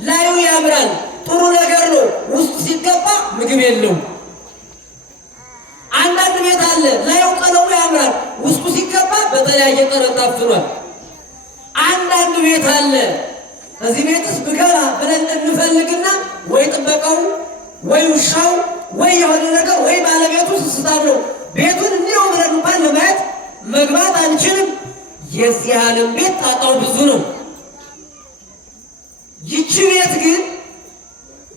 ላዩ ያምራል፣ ጥሩ ነገር ነው። ውስጥ ሲገባ ምግብ የለውም። አንዳንድ ቤት አለ ላዩ ቀለሙ ያምራል፣ ውስጡ ሲገባ በተለያየ ቀለም ታፍኗል። አንዳንድ ቤት አለ እዚህ ቤትስ ብገባ ብለን እንፈልግና ወይ ጥበቃው ወይ ውሻው ወይ የሆነ ነገር ወይ ባለቤቱ ስስታም ነው ቤቱን እንዲሁ ብለን እንኳን ለማየት መግባት አንችልም። የዚህ ዓለም ቤት ጣጣው ብዙ ነው። ይቺ ቤት ግን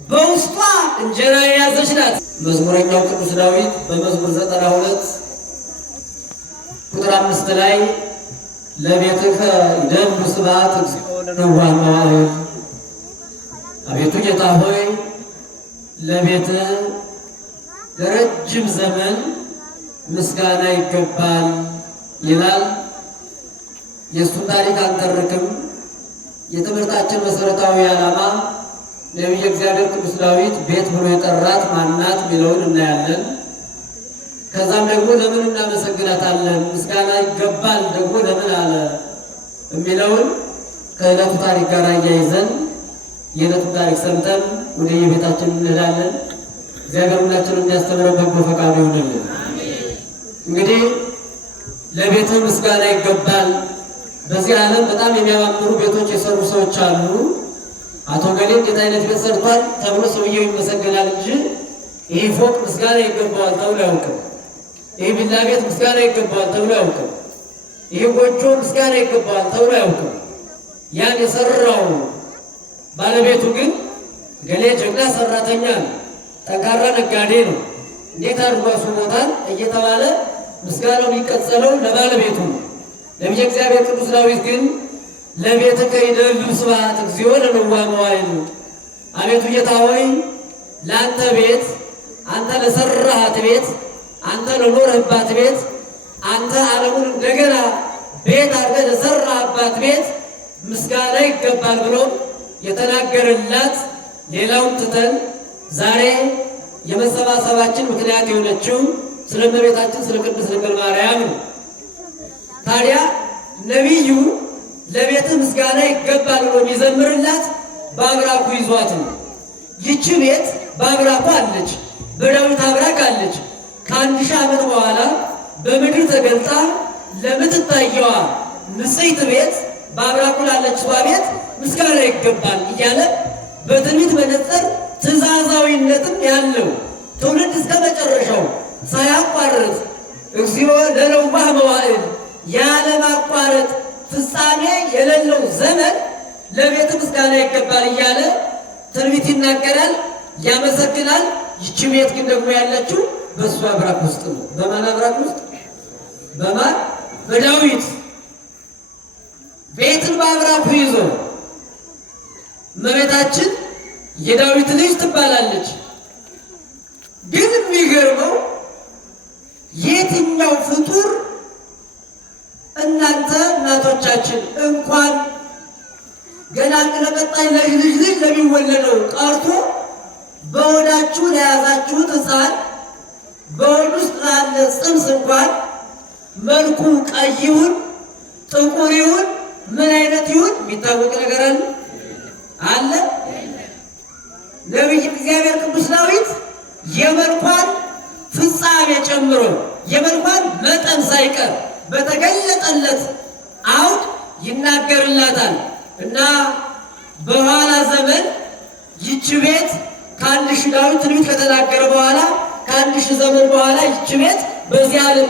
በውስጧ እንጀራ የያዘች ናት። መዝሙረኛው ቅዱስ ዳዊት በመዝሙር 92 ቁጥር 5 ላይ ለቤትከ ይደሉ ስብሐት እግዚኦ ለነዋህ መዋዕል፣ አቤቱ ጌታ ሆይ ለቤትህ ለረጅም ዘመን ምስጋና ይገባል ይላል። የእሱን ታሪክ አንተርክም። የትምህርታችን መሰረታዊ ዓላማ ነቢየ እግዚአብሔር ቅዱስ ዳዊት ቤት ብሎ የጠራት ማናት የሚለውን እናያለን። ከዛም ደግሞ ለምን እናመሰግናታለን፣ ምስጋና ይገባል ደግሞ ለምን አለ የሚለውን ከዕለቱ ታሪክ ጋር አያይዘን የዕለቱን ታሪክ ሰምተን ወደ የቤታችን እንሄዳለን። እግዚአብሔር ሁላችንን እንዲያስተምረን በጎ ፈቃዱ ይሁንልን። እንግዲህ ለቤትህ ምስጋና ይገባል። በዚህ ዓለም በጣም የሚያማምሩ ቤቶች የሰሩ ሰዎች አሉ። አቶ ገሌ እንዴት አይነት ቤት ሰርቷል ተብሎ ሰውየው ይመሰገናል እንጂ ይህ ፎቅ ምስጋና ይገባዋል ተብሎ አያውቅም። ይህ ቪላ ቤት ምስጋና ይገባዋል ተብሎ አያውቅም። ይህ ጎጆ ምስጋና ይገባዋል ተብሎ አያውቅም። ያን የሰራው ባለቤቱ ግን ገሌ ጀግና ሰራተኛ ነው፣ ጠንካራ ነጋዴ ነው፣ እንዴት አድርጎ አስቦታል እየተባለ ምስጋናው የሚቀጸለው ለባለቤቱ ነው። ነቢየ እግዚአብሔር ቅዱስ ዳዊት ግን ለቤትከ ይደሉ ስብሐት እግዚኦ ለነዋህ መዋዕል፣ አቤቱ ጌታ ሆይ ለአንተ ቤት፣ አንተ ለሰራሃት ቤት፣ አንተ ለኖርህባት ቤት፣ አንተ ዓለሙን እንደገና ቤት አድርገህ ለሰራህባት ቤት ምስጋና ይገባል ብሎ የተናገረላት ሌላውን ትተን ዛሬ የመሰባሰባችን ምክንያት የሆነችው ስለ እመቤታችን ስለ ቅድስት ድንግል ማርያም ነው። ታዲያ ነቢዩ ለቤትህ ምስጋና ይገባል ብሎ የሚዘምርላት በአብራኩ ይዟት ነው። ይቺ ቤት በአብራኩ አለች፣ በዳዊት አብራክ አለች። ከ1000 ዓመት በኋላ በምድር ተገልጣ ለምትታየዋ ንጽሕት ቤት በአብራኩ ላለችዋ ቤት ምስጋና ይገባል እያለ በትንቢት መነጽር ትእዛዛዊነትም ያለው ትውልድ እስከ መጨረሻው ሳያቋርጥ እግዚኦ ለነዋህ መዋዕል ያለማቋረጥ ፍጻሜ የሌለው ዘመን ለቤት ምስጋና ይገባል እያለ ትንቢት ይናገራል፣ ያመሰግናል። ይቺ ቤት ግን ደግሞ ያለችው በእሱ አብራክ ውስጥ ነው። በማን አብራክ ውስጥ? በማን? በዳዊት። ቤትን በአብራኩ ይዞ እመቤታችን የዳዊት ልጅ ትባላለች። ግን የሚገርመው የትኛው ፍጡር እናንተ እናቶቻችን እንኳን ገና ለቀጣይ ልጅ ለሚወለደው ቀርቶ በሆዳችሁ ለያዛችሁት ሕፃን በሆድ ውስጥ ላለ ጽንስ እንኳን መልኩ ቀይ ይሁን ጥቁር ይሁን ምን አይነት ይሁን የሚታወቅ ነገር አለ? ነቢይ እግዚአብሔር ቅዱስ ዳዊት የመልኳን ፍጻሜ ጨምሮ የመልኳን መጠን ሳይቀር በተገለጠለት አውድ ይናገርላታል እና በኋላ ዘመን ይቺ ቤት ከ1000 ዳዊት ትንቢት ከተናገረ በኋላ ከ1000 ዘመን በኋላ ይቺ ቤት በዚህ ዓለም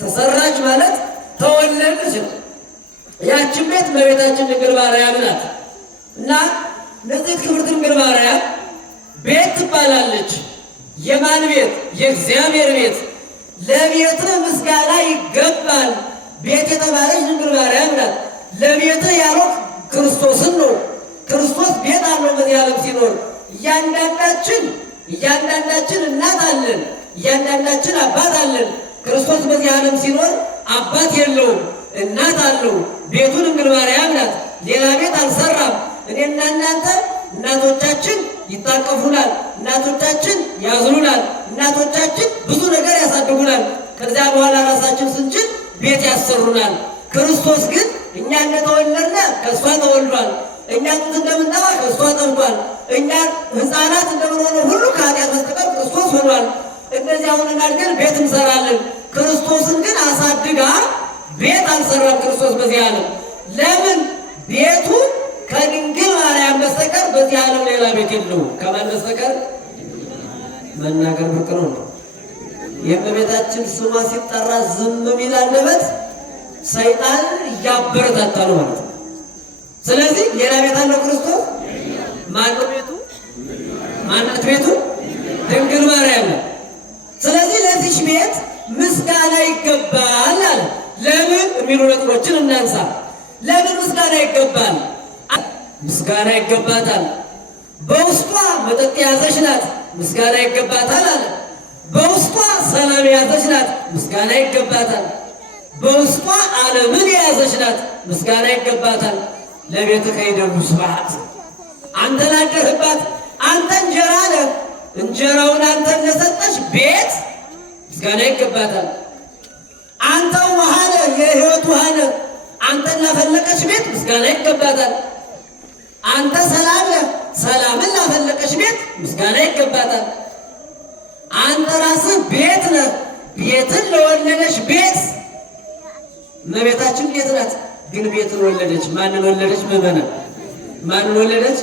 ተሰራች ማለት ተወለደች። ያቺን ቤት እመቤታችን ድንግል ማርያም ናት እና ንጽሕት ክብርት ድንግል ማርያም ቤት ትባላለች። የማን ቤት? የእግዚአብሔር ቤት። ለቤትህ ምስጋና ይገባል። ቤት የተባለች ድንግል ማርያም ናት። ለቤትህ ያለው ክርስቶስን ነው። ክርስቶስ ቤት አለው በዚህ ዓለም ሲኖር። እያንዳንዳችን እናት አለን፣ እያንዳንዳችን አባት አለን። ክርስቶስ በዚህ ዓለም ሲኖር አባት የለውም፣ እናት አለው። ቤቱ ድንግል ማርያም ናት። ሌላ ቤት አልሰራም። እኔና እናንተ እናቶቻችን ይታቀፉናል፣ እናቶቻችን ያዝኑናል፣ እናቶቻችን ብዙ ነገር ያሳድጉናል። ከዚያ በኋላ ራሳችን ስንችል ቤት ያሰሩናል። ክርስቶስ ግን እኛ እንደተወለድን ከእሷ ተወልዷል። እኛ ጡት እንደምንጠባ ክርስቶስ ጠብቷል። እኛ ሕፃናት እንደምንሆነው ሁሉ ከኃጢአት በስተቀር ክርስቶስ ሆኗል። እንደዚህ አሁን እናድገን ቤት እንሰራለን። ክርስቶስን ግን አሳድጋ ቤት አልሰራም ክርስቶስ በዚህ ዓለም። ለምን? ቤቱ ከድንግል ማርያም በስተቀር በዚህ ዓለም ሌላ ቤት የለውም። ከማን በስተቀር? መናገር ብርቅ ነው። የእመቤታችን ስሟ ሲጠራ ዝም የሚል አንደበት ሰይጣን እያበረታታ ነው ማለት ነው። ስለዚህ ሌላ ቤት አለው ክርስቶስ። ማነው ቤቱ? ማናት ቤቱ? ድንግል ማርያም ነው። ስለዚህ ለዚች ቤት ምስጋና ይገባል አለ። ለምን የሚሉ ነጥቦችን እናንሳ። ለምን ምስጋና ይገባል? ምስጋና ይገባታል። በውስጧ መጠጥ የያዘች ናት፣ ምስጋና ይገባታል አለ። በውስጧ ሰላም የያዘች ናት፣ ምስጋና ይገባታል። በውስጧ ዓለምን የያዘች ናት፣ ምስጋና ይገባታል። ለቤትከ ይደሉ ስብሐት። አንተ ላደርህባት፣ አንተ እንጀራ ነህ፣ እንጀራውን አንተን ለሰጠች ቤት ምስጋና ይገባታል። አንተ ውሃ ነህ፣ የሕይወት ውሃ ነህ፣ አንተን ላፈለቀች ቤት ምስጋና ይገባታል። አንተ ሰላም ነህ፣ ሰላምን ላፈለቀች ቤት ምስጋና ይገባታል። አንተ ራስህ ቤት ነህ፣ ቤትን ለወለደች ቤት እመቤታችን ቤት ናት። ግን ቤትን ወለደች። ማንን ወለደች? ምእመናን ማንን ወለደች?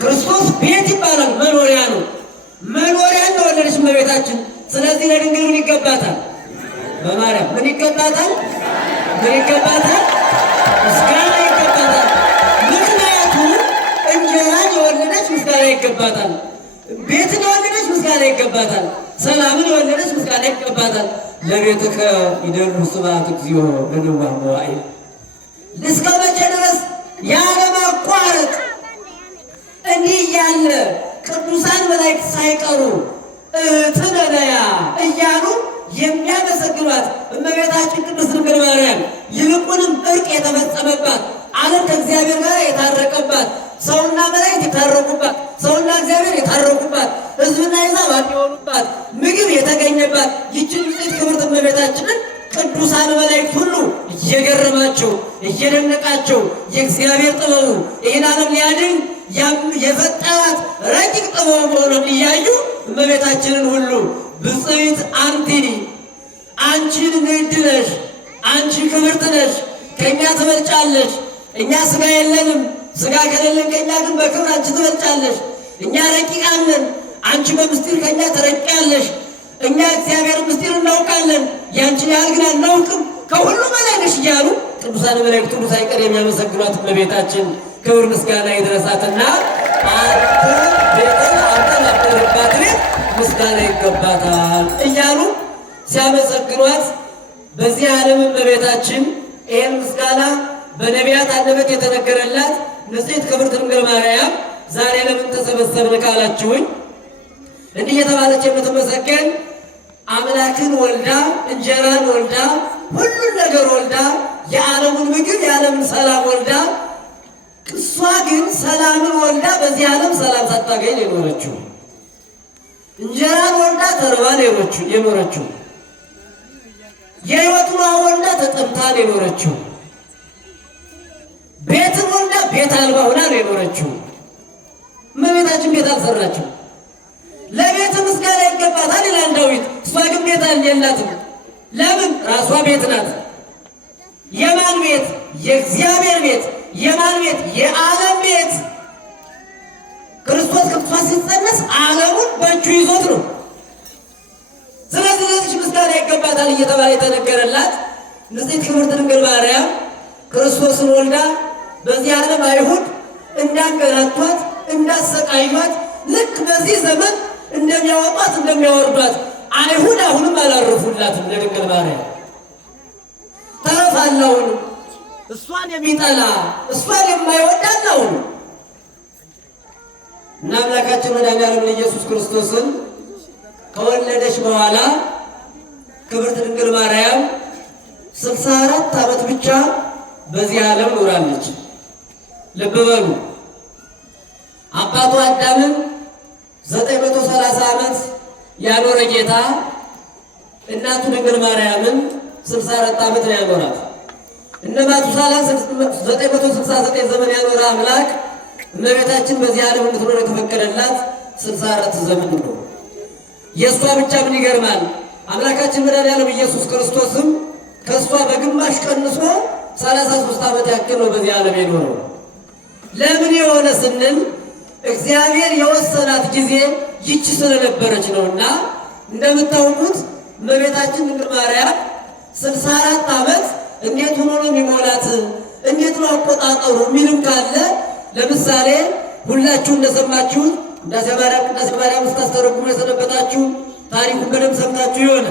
ክርስቶስ ቤት ይባላል፣ መኖሪያ ነው። መኖሪያን ለወለደች እመቤታችን። ስለዚህ ለድንግል ምን ይገባታል? በማርያም ምን ይገባታል? ምን ይገባታል? ምስጋና ይገባታል። ምክንያቱም እንጀራን የወለደች ምስጋና ይገባታል። ቤትን የወለደች ምስጋና ይገባታል። ሰላምን የወለደች ምስጋና ይገባታል። ለቤትከ ይደሉ ስብሐት እግዚኦ ለንዋህ መዋዕል። እስከ መቼ ድረስ ያለማቋረጥ እንዲህ እያለ ቅዱሳን መላእክት ሳይቀሩ ትነነያ እያሉ የሚያመሰግኗት እመቤታችን ቅድስት ድንግል ማርያም ይልቁንም እርቅ የተፈጸመባት ዓለም ከእግዚአብሔር ጋር የታረቀባት ሰውና መላእክት የታረቁባት ሰውና እግዚአብሔር የታረቁባት ሕዝብና አሕዛብ አንድ የሆኑባት ምግብ የተገኘባት ይህችን ንጽሕት ክብርት እመቤታችንን ቅዱሳን መላእክት ሁሉ እየገረማቸው እየደነቃቸው የእግዚአብሔር ጥበቡ ይህን ዓለም ሊያድን የፈጠራት ረቂቅ ጥበቡ መሆኑን እያዩ እመቤታችንን ሁሉ ብፅዕት አንቲ፣ አንቺን ንድ ነሽ፣ አንቺ ክብርት ነሽ፣ ከእኛ ትበልጫለሽ። እኛ ሥጋ የለንም፣ ሥጋ ከሌለን ከእኛ ግን በክብር አንቺ ትበልጫለሽ። እኛ ረቂቃን ነን፣ አንቺ በምስጢር ከእኛ ትረቂያለሽ። እኛ እግዚአብሔር ምስጢር እናውቃለን፣ ያንቺን ያህል ግን አናውቅም፣ ከሁሉ በላይ ነሽ እያሉ ቅዱሳን መላእክት ሁሉ ሳይቀር የሚያመሰግኗት እመቤታችን ክብር ምስጋና ይድረሳትና አንተ ላደረባት ቤት ምስጋና ይገባታል እያሉ ሲያመሰግኗት በዚህ ዓለም እመቤታችን ይህን ምስጋና በነቢያት አንደበት የተነገረላት ንጽሕት ክብርት ድንግል ማርያም ዛሬ ለምን ተሰበሰብን ካላችሁኝ እንዲህ የተባለች የምትመሰገን አምላክን ወልዳ እንጀራን ወልዳ ሁሉን ነገር ወልዳ የዓለሙን ምግብ የዓለምን ሰላም ወልዳ እሷ ግን ሰላምን ወልዳ በዚህ ዓለም ሰላም ሳታገኝ የኖረችው እንጀራን ወልዳ ተርባን የኖረችው የሕይወቱን ወልዳ ተጠምታን የኖረችው ቤትን ወልዳ ቤት አልባ ሆና የኖረችው እመቤታችን ቤት አልሰራችው። ለቤት ምስጋና ይገባታል ይላል ዳዊት። እሷ ግን ቤት የላትም። ለምን? ራሷ ቤት ናት። የማን ቤት? የእግዚአብሔር ቤት። የማን ቤት? የዓለም ቤት። ክርስቶስ ከእሷ ሲጸነስ ዓለሙን በእጁ ይዞት ነው። ስለዚህ ለዚች ምስጋና ይገባታል እየተባለ የተነገረላት ንጽሕት ክብርት ድንግል ማርያም ክርስቶስን ወልዳ በዚህ ዓለም አይሁድ እንዳንገላቷት እንዳሰቃዩት ልክ በዚህ ዘመን እንደሚያወጧት እንደሚያወርዷት አይሁድ አሁንም አላረፉላትም። ለድንግል ማርያም ተረፋለውን እሷን የሚጠላ እሷን የማይወዳት ነው እና አምላካችን መድኃኒዓለም ኢየሱስ ክርስቶስን ከወለደች በኋላ ክብርት ድንግል ማርያም 64 ዓመት ብቻ በዚህ ዓለም ኖራለች። ልብ በሉ። አባቱ አዳምን 930 ዓመት ያኖረ ጌታ እናቱ ድንግል ማርያምን 64 ዓመት ነው ያኖራት። እነ ማቱሳላ 969 ዘመን ያኖረ አምላክ እመቤታችን በዚህ ዓለም እንድትኖር የተፈቀደላት 64 ዘመን ነው። የእሷ ብቻ ምን ይገርማል? አምላካችን መድኃኒዓለም ኢየሱስ ክርስቶስም ከእሷ በግማሽ ቀንሶ 33 ዓመት ያክል ነው በዚህ ዓለም የኖረው። ለምን የሆነ ስንል እግዚአብሔር የወሰናት ጊዜ ይቺ ስለነበረች ነውና እንደምታውቁት እመቤታችን ድንግል ማርያም 64 ዓመት እንዴት ሆኖ ነው የሚሞላት? እንዴት ነው አቆጣጠሩ? የሚልም ካለ ለምሳሌ ሁላችሁ እንደሰማችሁት ቅዳሴ ማርያም ስታስተረጉሙ የሰነበታችሁ ታሪኩን በደንብ ሰምታችሁ ይሆነ።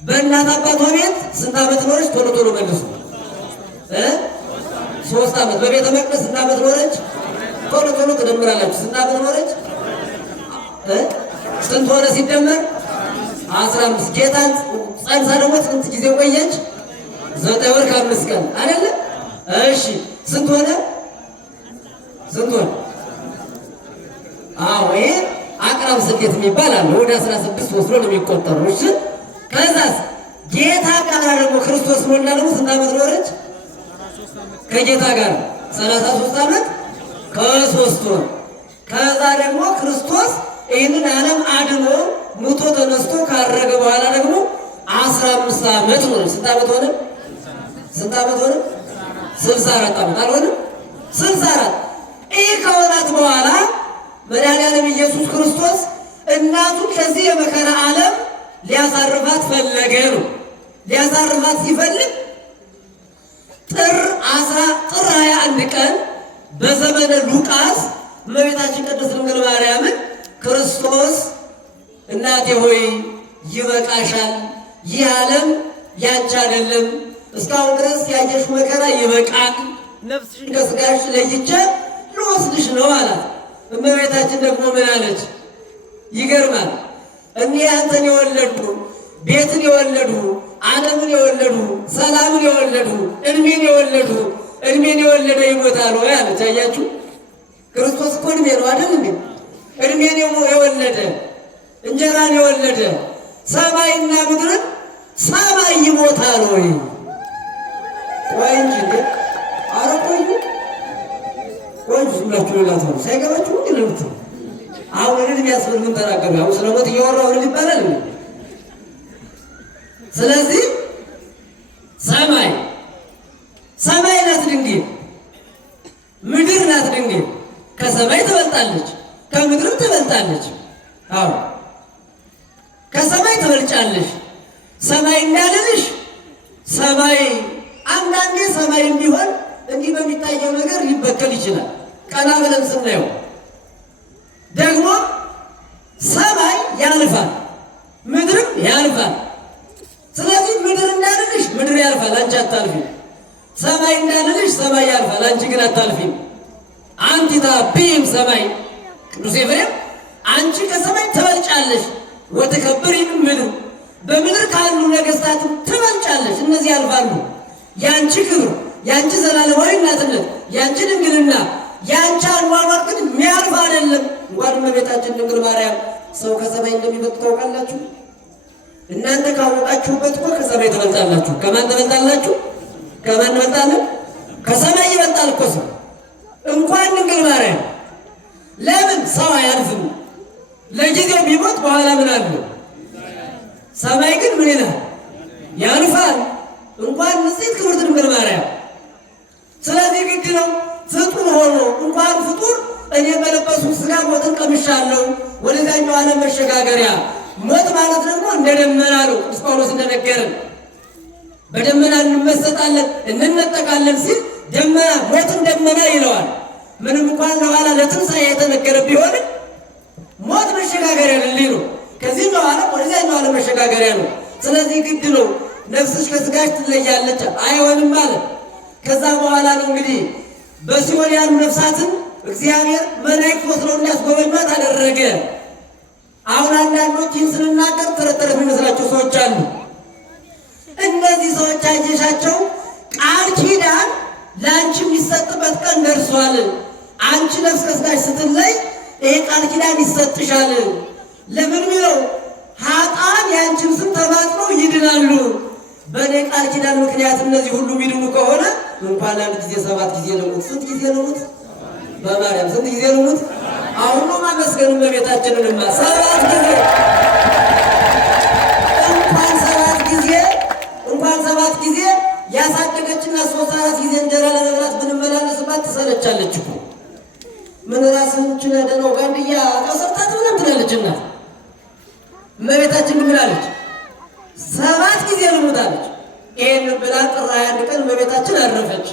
በእናት አባቷ ቤት ስንት ዓመት ኖረች? ቶሎ ቶሎ መልሱ። 3 ዓመት። በቤተ መቅደስ ስንት ዓመት ኖረች? ቶሎ ቶሎ ትደምራላችሁ። ስንት ዓመት ኖረች? ስንት ሆነ ሲደመር? 15። ጌታን ጸንሳ ደግሞ ስንት ጊዜ ቆየች? 9 ወር ከ5 ቀን አይደለ? እሺ ስንት ሆነ? ስንት ሆነ? አዎ ይሄ አቅራብ ስሌት የሚባል አለ። ወደ 16 ወስዶ ነው የሚቆጠረው። እሺ ከዛስ ጌታ ጋር ደግሞ ክርስቶስ ሞላ ደግሞ ስንት ዓመት ኖረች? ከጌታ ጋር 33 ዓመት ከ3 ወር። ከዛ ደግሞ ክርስቶስ ይህንን ዓለም አድኖ ሙቶ ተነስቶ ካረገ በኋላ ደግሞ 15 ዓመት ሆነ። ስንት ዓመት ሆነ? ስንት ዓመት ሆነ? 64 ዓመት አልሆነም? 64። ይህ ከወራት በኋላ መድኃኒዓለም ኢየሱስ ክርስቶስ እናቱን ከዚህ የመከራ ዓለም ሊያሳርፋት ፈለገ ነው። ሊያሳርፋት ሲፈልግ ጥር 21 ቀን በዘመነ ሉቃስ እመቤታችን ቅድስት ድንግል ማርያምን ክርስቶስ እናቴ ሆይ ይበቃሻል፣ ይህ ዓለም ያንቺ አይደለም፣ እስካሁን ድረስ ያየሽው መከራ ይበቃል፣ ነፍስሽን ከሥጋሽ ለይቼ ልወስድሽ ነው አላት። እመቤታችን ደግሞ ምን አለች? ይገርማል። እኒህ አንተን የወለዱ ቤትን የወለዱ ዓለምን የወለዱ ሰላምን የወለዱ እድሜን የወለደ ይሞታል ወይ አለች። አያችሁ፣ ክርስቶስ እኮ እድሜ ነው አይደል እንዴ? እድሜን የወለደ እንጀራን የወለደ ሰማይና ምድርን ሰማይ ይሞታል ወይ? ቆይ እንጂ ኧረ ቆዩ ሁላችሁ ሌላት ነው ሳይገባችሁ እንዲ ለምት አሁን እልል የሚያስብል ምን ተናገሩ? አሁን ስለ ሞት እያወራሁ እልል ይባላል። ስለዚህ ሰማይ ናት ድንግል፣ ምድር ናት ድንግል። ከሰማይ ትበልጣለች፣ ከምድርም ትበልጣለች። አዎ ከሰማይ ትበልጫለሽ። ሰማይ እንዳልልሽ ሰማይ አንዳንዴ ሰማይም ቢሆን እንዲህ በሚታየው ነገር ሊበከል ይችላል። ቀና ብለን ስናየው ደግሞ ሰማይ ያልፋል፣ ምድርም ያልፋል። ስለዚህ ምድር እንዳልልሽ ምድር ያልፋል፣ አንቺ አታልፊም። ሰማይ እንዳልልሽ ሰማይ ያልፋል፣ አንቺ ግን አታልፊም። አንቲ ታቢም ሰማይ ቅዱስ ኤፍሬም አንቺ ከሰማይ ትበልጫለሽ። ወተከብሪ ምድር በምድር ካሉ ነገስታትም ትበልጫለሽ። እነዚህ ያልፋሉ። ያንቺ ክብር፣ ያንቺ ዘላለማዊ እናትነት፣ ያንቺ ድንግልና፣ ያንቺ አኗኗር ግን የሚያልፍ አይደለም። እንኳን እመቤታችን ድንግል ማርያም ሰው ከሰማይ እንደሚበልጥ ታውቃላችሁ? እናንተ ካወቃችሁበት እኮ ከሰማይ ትበልጣላችሁ። ከማን ትበልጣላችሁ? ከማን ትበልጣለን? ከሰማይ ይበልጣል እኮ ሰው። እንኳን ድንግል ማርያም ለምን ሰው አያልፍም? ለጊዜው ቢሞት በኋላ ምን አለ? ሰማይ ግን ምን ይላል? ያልፋል። እንኳን ንጽሕት ክብርት ድንግል ማርያም። ስለዚህ ግድ ነው ፍጡር ሆኖ እንኳን ፍጡር እኔ በለበሱት ሥጋ ሞትን ቀምሻለሁ፣ ወደዚያኛው ዓለም መሸጋገሪያ። ሞት ማለት ደግሞ እንደ ደመና ነው። ቅዱስ ጳውሎስ እንደነገረን በደመና እንመሰጣለን እንነጠቃለን ሲል ደመና ሞትን ደመና ይለዋል። ምንም እንኳን ለኋላ ለትንሣኤ የተነገረ ቢሆንም ሞት መሸጋገሪያ ልልይ ነው። ከዚህኛው ዓለም ወደዚያኛው ዓለም መሸጋገሪያ ነው። ስለዚህ ግድ ነው ነፍስሽ ከሥጋሽ ትለያለች። አይሆንም ማለት ከዛ በኋላ ነው እንግዲህ በሲኦል ያሉ ነፍሳትን እግዚአብሔር መላእክት ወስደው እንዲያስጎበኟት አደረገ። አሁን አንዳንዶች ይህን ስንናገር ተረት የሚመስላቸው ሰዎች አሉ። እነዚህ ሰዎች አየሻቸው፣ ቃል ኪዳን ለአንቺ የሚሰጥበት ቀን ደርሷል። አንቺ ነፍስ ከሥጋሽ ስትለይ ይሄ ቃል ኪዳን ይሰጥሻል። ለምን ብለው ኃጥአን የአንቺን ስም ተማጽነው ይድናሉ። በእኔ ቃል ኪዳን ምክንያት እነዚህ ሁሉ የሚድኑ ከሆነ እንኳን አንድ ጊዜ 7 ጊዜ ለሞት ስንት ጊዜ ለሞት በማርያም ስንት ጊዜ ልሙት? አሁን ነው ማመስገን እመቤታችንንማ 7 ጊዜ እንኳን 7 ጊዜ ያሳደገችና 3-4 ጊዜ እንጀራ ለመብላት ብንመላለስባት ትሰለቻለች እኮ። ምን ራስን ችለህ ነው ጋንድያ ተሰርታት ምንም ትላለችና እመቤታችን ምን አለች? 7 ጊዜ ልሙታለች። ይሄን ብላ ጥር 21 ቀን እመቤታችን አረፈች።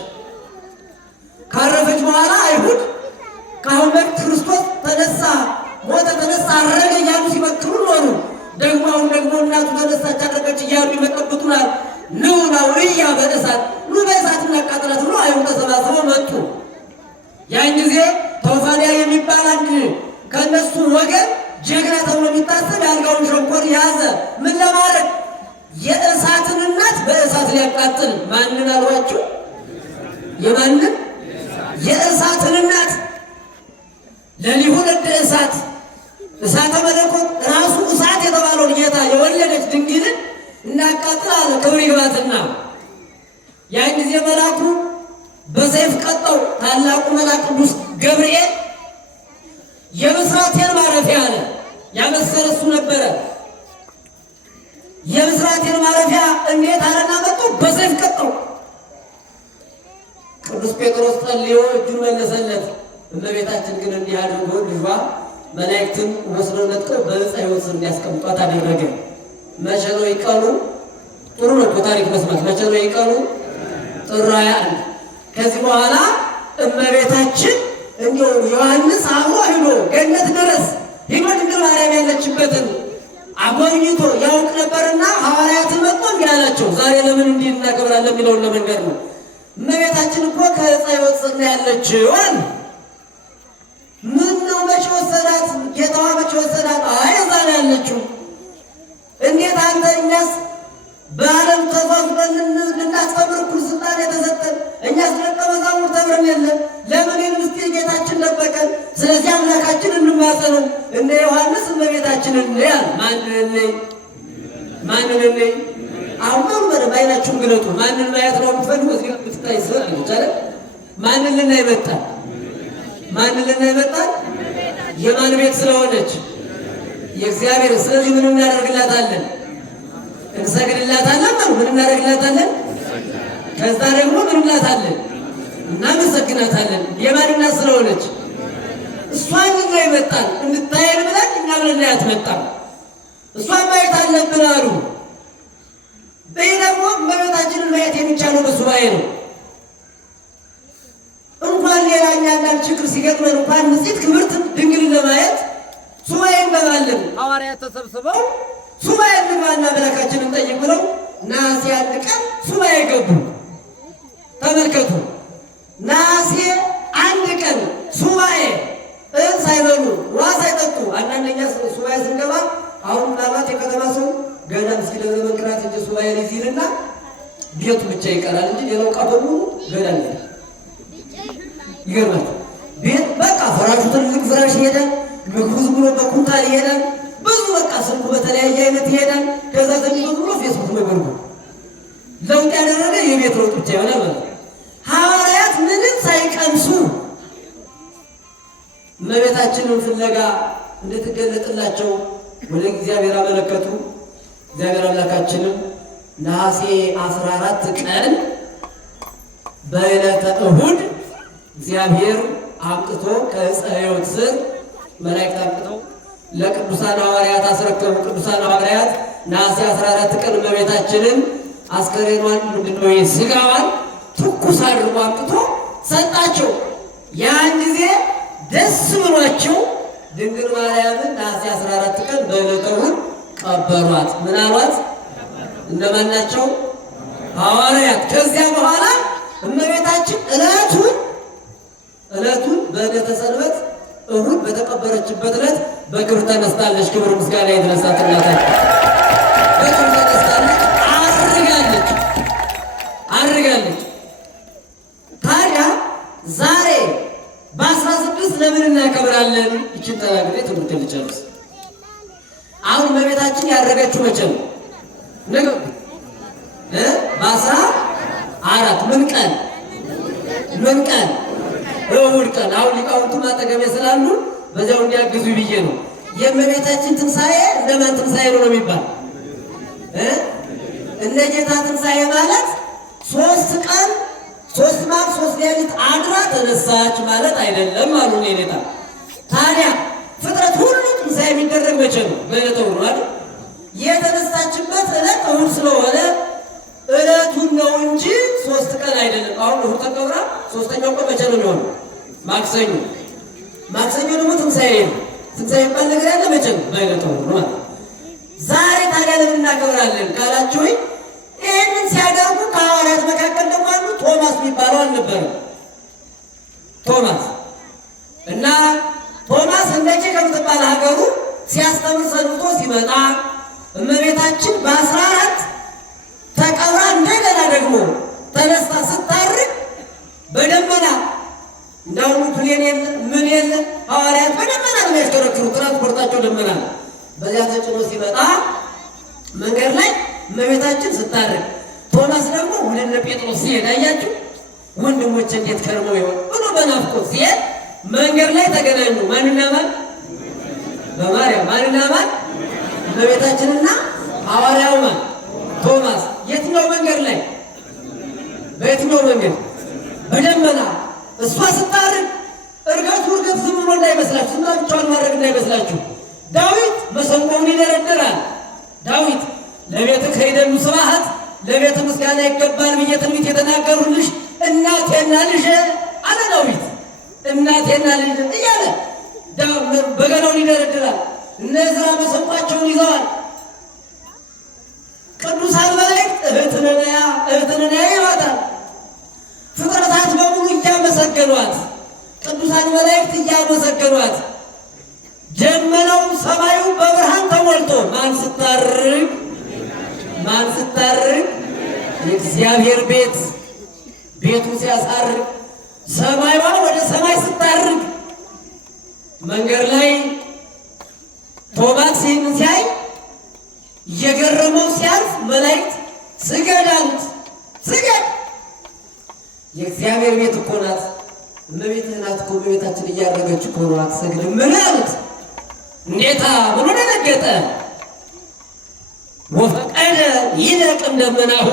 ካረፈች በኋላ አይሁድ ካሁን በፊት ክርስቶስ ተነሳ፣ ሞተ፣ ተነሳ፣ አረገ እያሉ ሲመክሩ ኖሩ። ደግሞ አሁን ደግሞ እናቱ ተነሳች፣ አረገች እያሉ ይመጠብጡናል። ኑ ናውያ በእሳት ኑ በእሳት እናቃጥላት ብሎ አይሁድ ተሰባስበው መጡ። ያን ጊዜ ተውፋንያ የሚባል አንድ ከነሱ ወገን ጀግና ተብሎ የሚታሰብ የአልጋውን ሸንኮር ያዘ። ምን ለማድረግ? የእሳትን እናት በእሳት ሊያቃጥል። ማንን አልዋችሁ? የማንን? የእሳትን እናት ለሊሁን እንደ እሳት እሳተ መለኮት ራሱ እሳት የተባለውን ጌታ የወለደች ድንግልን እናቃጥል አለ። ክብር ይግባትና ያን ጊዜ መልአኩ በሰይፍ ቀጠው። ታላቁ መልአክ ቅዱስ ገብርኤል የብስራቴን ማረፊያ አለ። ያበሰረ እሱ ነበረ። የብስራቴን ማረፊያ እንዴት አለና መጥቶ በሰይፍ ቀጠው። ቅዱስ ጴጥሮስ ጸልዮ እጁን መለሰለት። እመቤታችን ግን እንዲህ አድርጎ ልጇ መላእክትን ወስዶ ነጥቀው በዕፀ ሕይወት ስር እንዲያስቀምጧት አደረገ። መቼ ነው ይቀኑ? ጥሩ ነው ታሪክ መስማት። መቼ ነው ይቀኑ? ጥር 21። ከዚህ በኋላ እመቤታችን እንዲሁ ዮሐንስ አብሮ ሄዶ ገነት ድረስ ሄዶ ድንግል ማርያም ያለችበትን አጎብኝቶ ያውቅ ነበርና ሐዋርያትን መጥቶ እንዲህ አላቸው። ዛሬ ለምን እንዲህ እናከብራለን የሚለውን ለመንገር ነው። እመቤታችን እኮ ከዕፀ ሕይወት ስር ነው ያለችው። ምን ነው መቼ ወሰዳት? ጌታዋ መቼ ወሰዳት? አይ እዛ ነው ያለችው። እንዴት አንተ እኛስ በዓለም ተዟዙረን ልናስተምር እኩል ስልጣን የተሰጠን እኛስ ደቀ መዛሙርት ተምረን የለን? ለምን ይህን ምስጢር ጌታችን ደበቀን? ስለዚህ አምላካችን እንማጸነው። እነ ዮሐንስ እመቤታችንን እንያል። ማንን እንይ? አሁን በደንብ አይናችሁን ግለጡ። ማንን ማየት ነው የምትፈልጉ? እዚህ ብትታይ ስር አለ። ማንን ልናይ መጣን? ማንን ልናይ መጣን? የማን ቤት ስለሆነች? የእግዚአብሔር። ስለዚህ ምን እናደርግላታለን? እንሰግድላታለን። ምን እናደርግላታለን? ከዛ ደግሞ ምን እንላታለን? እናመሰግናታለን። የማን እናት ስለሆነች እሷን ልናይ መጣን። እንድታየን ብለን እኛ ልናያት መጣን። እሷን ማየት አለብን አሉ። ይህ ደግሞ እመቤታችንን ማየት የሚቻለው በሱባኤ ነው። እንኳን ሌላኛ አንዳንድ ችግር ሲገጥመን እንኳን ንጽሕት ክብርት ድንግልን ለማየት ሱባኤ እንገባለን። ሐዋርያት ተሰብስበው ሱባኤ እንግባና አምላካችንን ጠይቅ ብለው ነሐሴ 1 ቀን ሱባኤ ገቡ። ተመልከቱ፣ ነሐሴ 1 ቀን ሱባኤ እህል ሳይበሉ ውሃ ሳይጠጡ። አንዳንደኛ ሱባኤ ስንገባ አሁን ምናልባት የከተማ ሰው ገና እስኪ ደብረ መንክራት እንጂ ሱባኤ ሊዚልና ቤቱ ብቻ ይቀራል እንጂ ሌላው ዕቃ በሙሉ ገዳል ይገርማል። ቤት በቃ ፍራሹ ትልቅ ፍራሽ ይሄዳል። ምግቡ ዝም ብሎ በኩንታል ይሄዳል። ብዙ በቃ ስልኩ በተለያየ አይነት ይሄዳል። ከዛ ተኝቶ ብሎ ፌስቡክ መጎርጎ ለውጥ ያደረገ የቤት ለውጥ ብቻ ይሆናል ማለት ነው። ሐዋርያት ምንም ሳይቀምሱ እመቤታችንን ፍለጋ እንድትገለጥላቸው ወደ እግዚአብሔር አመለከቱ። እግዚአብሔር አምላካችንም ነሐሴ 14 ቀን በዕለተ እሁድ እግዚአብሔር አምጥቶ ከዕፀ ሕይወት ስር መላእክት አምጥተው ለቅዱሳን ሐዋርያት አስረከቡ። ቅዱሳን ሐዋርያት ነሐሴ 14 ቀን እመቤታችንን አስከሬኗን ምንድነው ስጋዋን ትኩስ አድርጎ አምጥቶ ሰጣቸው። ያን ጊዜ ደስ ብሏቸው ድንግል ማርያምን ነሐሴ 14 ቀን በዕለተ እሁድ ቀበሯት። ምን አሏት? እነማን ናቸው? ሐዋርያት። ከዚያ በኋላ እመቤታችን ዕለቱን በዕለተ ሰንበት እሁድ በተቀበረችበት ዕለት በክብር ተነስታለች። ክብር ምስጋና ይድረሳት። እናታችን በክብር ተነስታለች፣ አርጋለች። ታዲያ ዛሬ በ16 ለምን እናከብራለን? ይችን ተናግሬ ትምህርት ልጨርስ። አሁን እመቤታችን ያረገችው መቼ ነው? ነገ በ14 ምን ቀን እሑድ ቀን አሁን ሊቃውንቱ ማጠገቤ ስላሉ በዚያው እንዲያግዙ ብዬ ነው። የእመቤታችን ትንሣኤ እንደማን ትንሣኤ ነው የሚባል? እንደ ጌታ ትንሣኤ ማለት 3 ቀን 3 መዓልት 3 ሌሊት አድራ ተነሳች ማለት አይደለም አሉ ኔታ። ታዲያ ፍጥረት ሁሉ ትንሣኤ የሚደረግ መቼ ነው? በዕለተ እሑድ ነው አይደል? የተነሳችበት ዕለት እሑድ ስለሆነ ዕለቱን ነው እንጂ 3 ቀን አይደለም። አሁን እሑድ ተቀብራ 3ኛው ቀን መቼ ነው የሚሆነው? ማክሰኞ። ማክሰኞ ደግሞ ትንሣኤ ነው። ትንሣኤ የሚባል ነገር ያለ መቼ ነው? በዕለተ እሑድ ነው ማለት። ዛሬ ታዲያ ለምን እናከብራለን ካላችሁ ይህንን ሲያደርጉ ከሐዋርያት መካከል ደግሞ አንዱ ቶማስ የሚባለው አልነበረም። ቶማስ እና ቶማስ እንደቼ ከምትባል ሀገሩ ሲያስተምር ሰንብቶ ሲመጣ እመቤታችን በ14 ተቀብራ እንደገና ደግሞ ተነስታ ስታርግ በደመና እንዳሁኑ ፕሌን የለ ምን የለ ሐዋርያት በደመና ነው የሚያሽከረክሩ። ትራንስፖርታቸው ደመና ነው። በዚያ ተጭኖ ሲመጣ መንገድ ላይ እመቤታችን ስታርግ ቶማስ ደግሞ ወደ እነ ጴጥሮስ ሲሄድ አያችሁ፣ ወንድሞች እንዴት ከርመው ይሆን ብሎ በናፍቆት ሲሄድ መንገድ ላይ ተገናኙ። ማንና ማን? በማርያም ማንና ማን? እመቤታችንና ሐዋርያው ማን? ቶማስ። የትኛው መንገድ ላይ? በየትኛው መንገድ? በደመና። እሷ ስታርግ እርገቱ እርገት ዝም ብሎ እንዳይመስላችሁ፣ ዝም ብቻዋን ማድረግ እንዳይመስላችሁ። ዳዊት መሰንቆውን ይደረድራል። ዳዊት ለቤትህ ሄደሉ ስብሐት ለቤት ምስጋና ይገባል ብዬ ትንቢት የተናገሩልሽ እናቴና ልጄ አለ ዳዊት። እናቴና ልጄ እያለ በገናውን ይደረድራል። እነ ዕዝራ መሰንቋቸውን ይዘዋል። ቅዱሳን መላእክት እህትንያ ይሏታል። ፍጥረታት በሙሉ እያመሰገኗት፣ ቅዱሳን መላእክት እያመሰገኗት፣ ደመናው ሰማዩ በብርሃን ተሞልቶ ማን ስታርግ የእግዚአብሔር ቤቱን ሲያሳርግ ሰማይዋ ወደ ሰማይ ስታርግ መንገድ ላይ ቶማስ ይህን ሲያይ እየገረመው ሲያልፍ መላእክት ስገድ አሉት። ስገድ፣ የእግዚአብሔር ቤት እኮ ናት፣ እመቤትህ ናት እኮ እመቤታችን እያደረገች እኮ ነው፣ አትሰግድም ምን አሉት። እንዴታ ብሎ ደነገጠ። ወፈቀደ ይለቅም ደመናሁ፣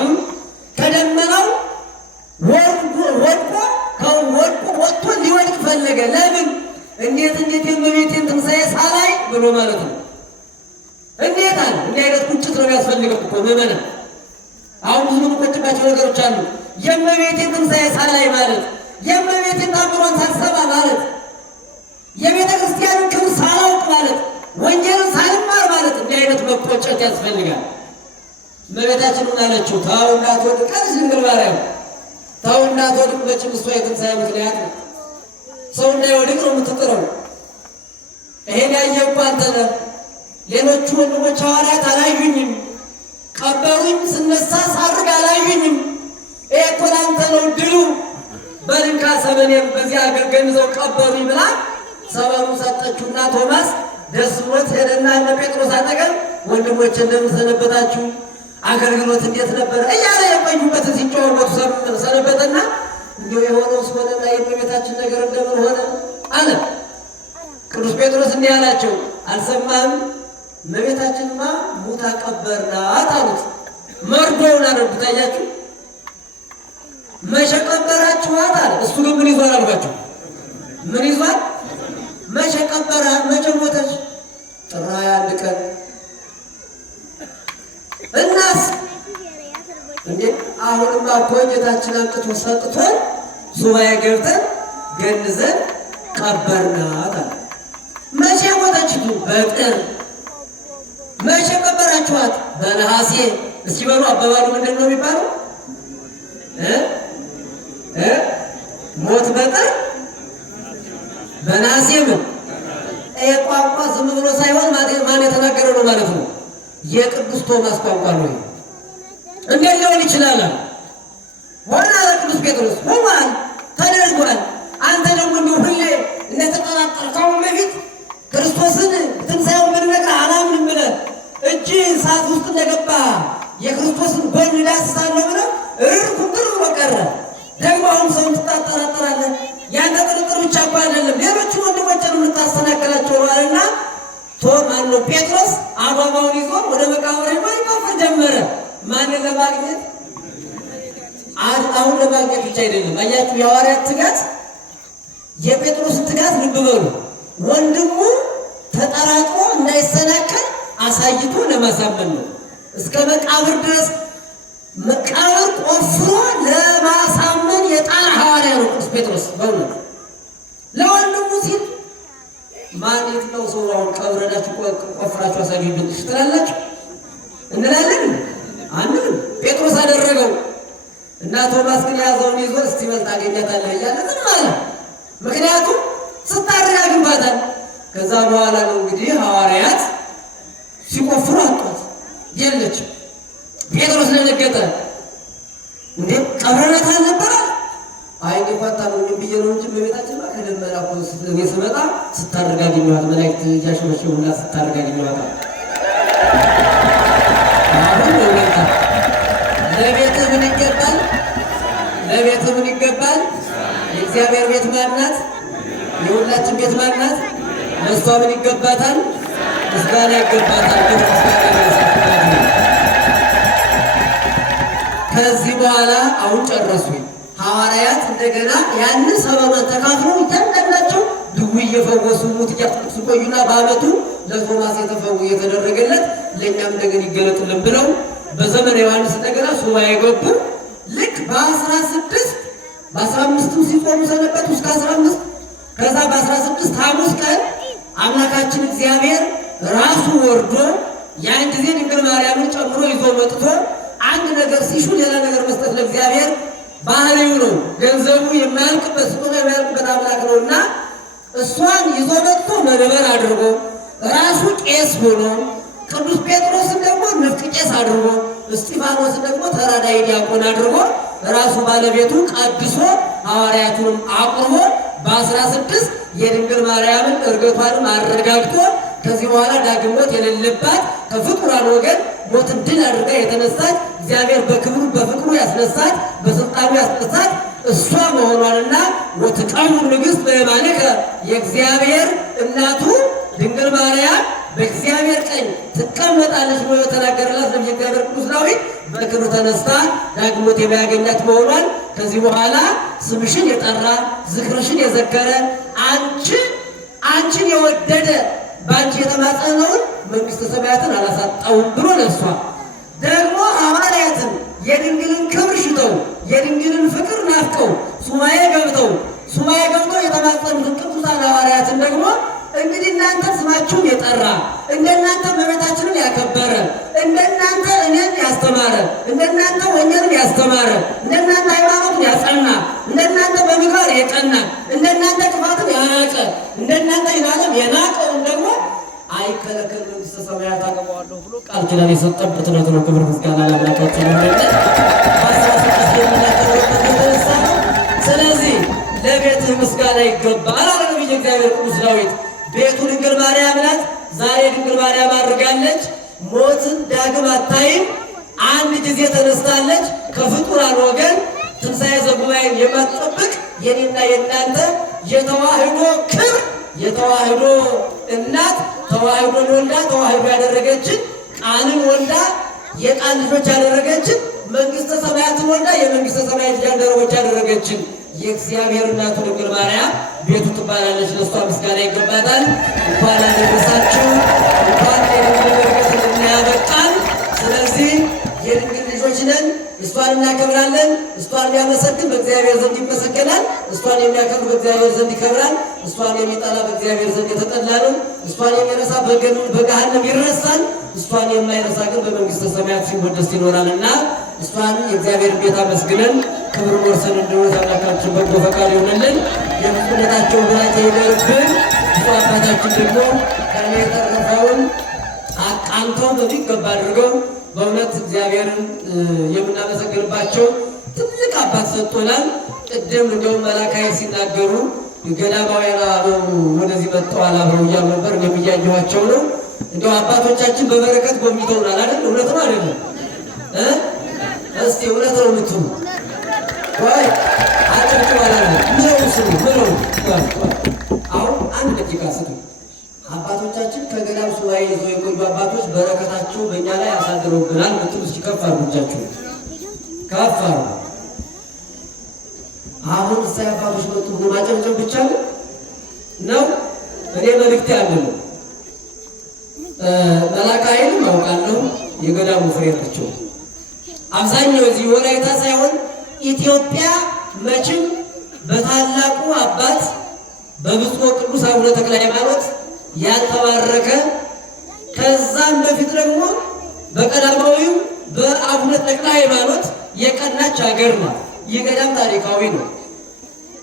ከደመናው ወጥቶ ሊወድቅ ፈለገ። ለምን? እንዴት የእመቤቴን ትንሣኤ ሳላይ ብሎ ማለት ነው። እንዴት አለ። እንዲህ አይነት ቁጭት ነው የሚያስፈልገው እኮ ምዕመናን። አሁን ብዙ የምንቆጭባቸው ነገሮች አሉ። የእመቤቴን ትንሣኤ ሳላይ ማለት፣ የእመቤቴን ታምሯን ሳልሰማ ማለት፣ የቤተ ክርስቲያንን ክብር ሳላውቅ ማለት፣ ወንጌልን ሳልማር ማለት። እንዲህ አይነት መቆጨት ያስፈልጋል። እመቤታችን ምን አለችው? ተው እንዳትወድቅ አለች ድንግል ማርያም። ተው እንዳትወድቅ። መቼም እሷ የትንሣኤ ምክንያት ነው። ሰው እንዳይወድቅ ነው የምትጥረው። ይሄን ያየ እኮ አንተ ነህ። ሌሎቹ ወንድሞች ሐዋርያት አላዩኝም፣ ቀበሩኝ፣ ስነሳ ሳርግ አላዩኝም። ይሄ እኮ ለአንተ ነው ድሉ። በልንካ ሰበኔም በዚህ አገር ገንዘው ቀበሩኝ ብላ ሰበኑን ሰጠችውና ቶማስ ደስ ብሎት ሄደና እነ ጴጥሮስ አጠገብ ወንድሞች እንደምን ሰነበታችሁ? አገልግሎት እንዴት ነበረ? እያለ የቆዩበትን ሲጨዋወቱ ሰነበተና እንዲሁ የሆነው ሆነና የእመቤታችን ነገር እንደምን ሆነ አለ። ቅዱስ ጴጥሮስ እንዲህ አላቸው፣ አልሰማህም? እመቤታችንማ ሙታ ቀበርናት አሉት። መርዶውን አረዱት። አያችሁ፣ መቼ ቀበራችኋት አለ። እሱ ግን ምን ይዟል አልኳቸው? ምን ይዟል? መቼ ቀበራ? መቼ ሞተች? ጥር 21 ቀን። እናስ እንዴ አሁንማ እኮ ጌታችን አምጥቶ ሰጥቶን ሱባኤ ገብተን ገንዘን ቀበርናት አለ። መቼ ሞተችቱ? በጥር። መቼ ቀበራችኋት? በነሐሴ። እስኪ በሉ አባባሉ ምንድን ነው የሚባለው? ሞት በጥር በነሐሴ። ምን ይሄ ቋንቋ ዝም ብሎ ሳይሆን ማን የተናገረው ነው ማለት ነው? የቅዱስ ቶማስ ቋንቋ ነው። እንዴት ሊሆን ይችላል? ሆነ አለ ቅዱስ ጴጥሮስ። ሆኗል፣ ተደርጓል። አንተ ደግሞ እንዲሁ ሁሌ እንደተጠራጠርከው በፊት ክርስቶስን ትንሣኤውን ብንነግርህ አላምንም ብለህ እጅ እሳት ውስጥ እንደገባ የክርስቶስን ጎን ዳስሳለሁ ብለህ እርር ኩምትር ብሎ ቀረ። ደግሞ አሁን ሰውን ትጠራጠራለህ። ያንተ ጥርጥር ማነው ጴጥሮስ አጓጓውን ይዞ ወደ መቃብር ይቆፍር ጀመረ። ማንን ለማግኘት? አሁን ለማግኘት ብቻ አይደለም። አያችሁ የሐዋርያት ትጋት፣ የጴጥሮስ ትጋት ልብ በሉ። ወንድሙ ተጠራጥሮ እንዳይሰናከል አሳይቶ ለማሳመን ነው። እስከ መቃብር ድረስ መቃብር ቆፍሮ ለማሳመን የጣረ ሐዋርያ ነው ቅዱስ ጴጥሮስ። በእውነት ለወንድሙ ሲል ማን የትኛው ሰው አሁን ቀብረዳችሁ ቆፍራችሁ አሳዩኝ ብልሽ ትላላችሁ እንላለን? አንልም። ጴጥሮስ አደረገው እና ቶማስ ግን ያዘውን ይዞ እስቲ በል ታገኛታለህ እያለ ዝም አለ። ምክንያቱም ስታርግ አግኝቷታል። ከዛ በኋላ ነው እንግዲህ ሐዋርያት ሲቆፍሩ አጧት፣ የለችም። ጴጥሮስ ደነገጠ። እንዴ ቀብረናት አልነበራል? አይ ሊፋታ ነው ብዬ ነው እንጂ በቤታችን ማከለ መላኩ ስመጣ ስታርግ አገኘኋት። መላእክት እያሸመሸሙ ሁላ ስታርግ አገኘኋት። አሁን ነው ለካ ለቤትህ ምን ይገባል? ለቤትህ ምን ይገባል? የእግዚአብሔር ቤት ማናት? የሁላችን ቤት ማናት? ለእሷ ምን ይገባታል? ምስጋና ይገባታል። ከዚህ በኋላ አሁን ጨረሱ ሐዋርያት። እንደገና ያንን ሰበብ ተካፍለው እያንዳንዳቸው ድውይ እየፈወሱ ሙት እያስነሱ ቆዩና በዓመቱ ለቶማስ የተደረገለት ለእኛም እንደገና ይገለጥልን ብለው በዘመነ ዮሐንስ እንደገና ሱባኤ ገቡ። ልክ በ15 ሲጾሙ ሰነበቱ እስከ 15። ከዛ በ16 ሐሙስ ቀን አምላካችን እግዚአብሔር ራሱ ወርዶ ያን ጊዜ ድንግል ማርያምን ጨምሮ ይዞ መጥቶ አንድ ነገር ሲሹ ሌላ ነገር መስጠት ለእግዚአብሔር ባህሪው ነው። ገንዘቡ የማያልቅበት ስጦታ የማያልቅበት አምላክ ነውና እሷን ይዞ መጥቶ መንበር አድርጎ ራሱ ቄስ ሆኖ ቅዱስ ጴጥሮስን ደግሞ ንፍቅ ቄስ አድርጎ እስጢፋኖስን ደግሞ ተራዳይ ዲያቆን አድርጎ ራሱ ባለቤቱ ቀድሶ ሐዋርያቱንም አቁርቦ በ16 የድንግል ማርያምን እርገቷንም አረጋግጦ ከዚህ በኋላ ዳግም ሞት የሌለባት ከፍጡራን ወገን ሞትን ድል አድርጋ የተነሳች እግዚአብሔር በክብሩ በፍቅሩ ያስነሳት በስልጣኑ ያስነሳት እሷ መሆኗንና ወትቀውም ንግሥት በየማንከ የእግዚአብሔር እናቱ ድንግል ማርያም በእግዚአብሔር ቀኝ ትቀመጣለች ብሎ የተናገረላት ነቢየ እግዚአብሔር ቅዱስ ዳዊት በክብር ተነስታ ዳግም ሞት የሚያገኛት መሆኗን ከዚህ በኋላ ስምሽን የጠራ ዝክርሽን የዘከረ አንቺን የወደደ በአንቺ የተማጸነውን መንግሥተ ሰማያትን አላሳጣውም ብሎ ነሷ። ደግሞ ሐዋርያትን የድንግልን ክብር ሽተው የድንግልን ፍቅር ናፍቀው ሱባኤ ገብተው የተማጸኑትን ቅዱሳን ሐዋርያትን ደግሞ እንግዲህ እናንተ ስማችሁን የጠራ እንደናንተ እመቤታችንን ያከበረ እንደናንተ እኔን ያስተማረ እንደናንተ ወንጌልን ያስተማረ እንደናንተ ሃይማኖትን ያጸና እንደናንተ በምግባር የቀና እንደናንተ ክፋትን ያናቀ እንደናንተ ይናለም የናቀውን ደግሞ አይከለከል መንግሥተ ሰማያት አገባዋለሁ ብሎ ቃል ኪዳን የሰጠበት ዕለት ነው። ክብር ምስጋና ለአምላካችን ይሁን። ስለዚህ ለቤትህ ምስጋና ይገባል አለ ነቢየ እግዚአብሔር ቅዱስ ዳዊት። ቤቱ ድንግል ማርያም ናት። ዛሬ ድንግል ማርያም አድርጋለች። ሞትን ዳግም አታይም። አንድ ጊዜ ተነስታለች። ከፍጡራን ወገን ትንሣኤ ዘጉባኤን የማትጠብቅ የኔና የእናንተ የተዋህዶ ክብር የተዋህዶ እናት ተዋህዶን ወልዳ ተዋህዶ ያደረገችን ቃልን ወልዳ የቃል ልጆች ያደረገችን መንግሥተ ሰማያትን ወልዳ የመንግሥተ ሰማያት ጃንደረቦች ያደረገችን የእግዚአብሔር እናቱ ድንግል ማርያም ቤቱ ትባላለች። ለእሷ ምስጋና ይገባታል። እንኳን አደረሳችሁ፣ እንኳን የድንግል በረከት ያበቃል። ስለዚህ የድንግል ልጆች ነን። እሷን እናከብራለን። እሷን የሚያመሰግን በእግዚአብሔር ዘንድ ይመሰገናል። እሷን የሚያከብር በእግዚአብሔር ዘንድ ይከብራል። እሷን የሚጠላ በእግዚአብሔር ዘንድ የተጠላ ነው። እሷን የሚረሳ በገሃነም ይረሳል። እሷን የማይረሳ ግን በመንግሥተ ሰማያት ሲወደስ ይኖራልና እሷን የእግዚአብሔር ቤት አመስግነን ክብር ወርሰን እንድንወት አምላካችን በጎ ፈቃድ ይሆንልን። የብፁዕነታቸው በላይ ይደርብን። ብፁዕ አባታችን ደግሞ ከእኔ የተረፈውን አቃንተው በሚገባ አድርገው በእውነት እግዚአብሔርን የምናመሰግንባቸው ትልቅ አባት ሰጥቶናል። ቅድም እንደውም መላካዬ ሲናገሩ ገዳማውያን አበው ወደዚህ መጥተዋል አብረው እያሉ ነበር። እኔም እያየኋቸው ነው። እንደው አባቶቻችን በበረከት ጎብኝተውናል አይደል? እውነት ነው አይደለም? እስቲ እውነት ነው የምትሉ ወይ አጭርጭ ባላለ ምለው ስሙ ምለው። አሁን አንድ ደቂቃ ስጡ። አባቶቻችን ከገዳም ሱባኤ ይዘው የቆዩ አባቶች በረከታቸው በእኛ ላይ አሳድረውብናል ምትሉ እስኪ ከፍ አድርጉ፣ ከፍ አድርጉ። አሁን እሳይ አባቶች መጡ ብሎ ማጨብጨብ ብቻ ነው። እኔ መልእክት ያለው መላካ ኃይልም አውቃለሁ የገዳሙ ፍሬ ናቸው። አብዛኛው እዚህ ወላይታ ሳይሆን ኢትዮጵያ መቼም በታላቁ አባት በብፁዕ ቅዱስ አቡነ ተክለ ሃይማኖት ያልተባረከ ከዛም በፊት ደግሞ በቀዳማዊው በአቡነ ተክለ ሃይማኖት የቀናች ሀገር ነው። ይህ ገዳም ታሪካዊ ነው።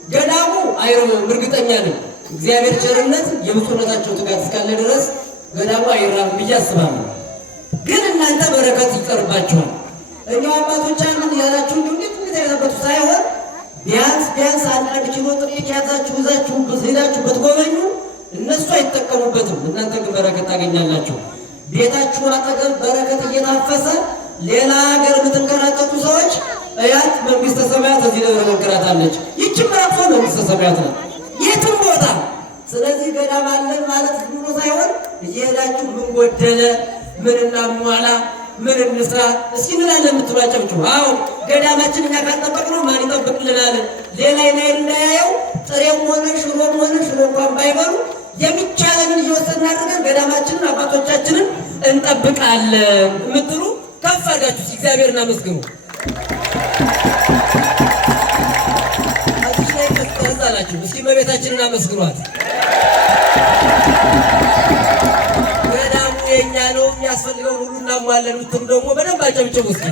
ገዳሙ አይረባም፣ እርግጠኛ ነኝ። እግዚአብሔር ቸርነት የብፁዕነታቸው ትጋት እስካለ ድረስ ገዳሙ አይራብም ብዬ አስባለሁ። ግን እናንተ በረከት ይቀርባችኋል። እኛው አባቶቻችን ያላችሁ እንዴት ያለበት ሳይሆን ቢያንስ አንድ ኪሎ ጥቂት ያዛችሁ ይዛችሁ ሄዳችሁ ብትጎበኙ እነሱ አይጠቀሙበትም፣ እናንተ ግን በረከት ታገኛላችሁ። ቤታችሁ አጠገብ በረከት እየታፈሰ ሌላ ሀገር የምትንከራተቱ ሰዎች እያት መንግስተ ሰማያት እዚህ ደብረ መንክራት አለች። ይህችም ራሷ መንግስተ ሰማያት ነው የትም ቦታ። ስለዚህ ገዳም አለን ማለት ብሎ ሳይሆን እየሄዳችሁ ምን ጎደለ፣ ምን እናሟላ፣ ምን እንስራ እስኪ ምን አለ የምትሉ አጨብጭቡ። አዎ ገዳማችን እኛ ካልጠበቅነው ማን ይጠብቅልናል? ሌላ ይናይል እንዳያየው ጥሬም ሆነ ሽሮም ሆነ ሽሮ እንኳን ባይበሉ የሚቻለንን እየወሰድን አድርገን ገዳማችንን አባቶቻችንን እንጠብቃለን የምትሉ ከፍ አድርጋችሁ እግዚአብሔርን አመስግኑ። አዲስ ላይ ተጣጣላችሁ እስኪ እመቤታችንን አመስግኗት። ገዳሙ የኛ ነው፣ የሚያስፈልገውን ሁሉ እናሟለን የምትሉ ደግሞ በደንብ አጨብጭቡ እስኪ።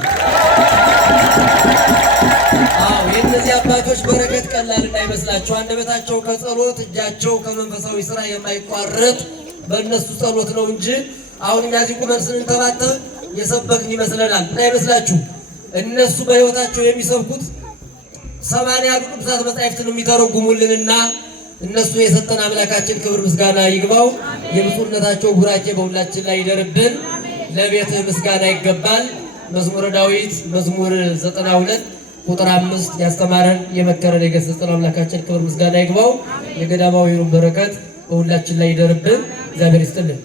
አዎ የእነዚህ አባቶች በረከት ቀላል እንዳይመስላችሁ። አንደበታቸው ከጸሎት እጃቸው ከመንፈሳዊ ስራ የማይቋረጥ በእነሱ ጸሎት ነው እንጂ አሁን እኛ እዚህ ቁመን ስንንተባተብ የሰበክን ይመስለናል። እንዳይመስላችሁ እነሱ በሕይወታቸው የሚሰብኩት 80 ቅዱሳት መጻሕፍትን የሚተረጉሙልንና እነሱ የሰጠን አምላካችን ክብር ምስጋና ይግባው። የብፁዕነታቸው ቡራኬ በሁላችን ላይ ይደርብን። ለቤት ምስጋና ይገባል። መዝሙረ ዳዊት መዝሙር 92 ቁጥር 5 ያስተማረን የመከረን የገሰጸን አምላካችን ክብር ምስጋና ይግባው። የገዳማዊውን በረከት በሁላችን ላይ ይደርብን። እግዚአብሔር ይስጥልን።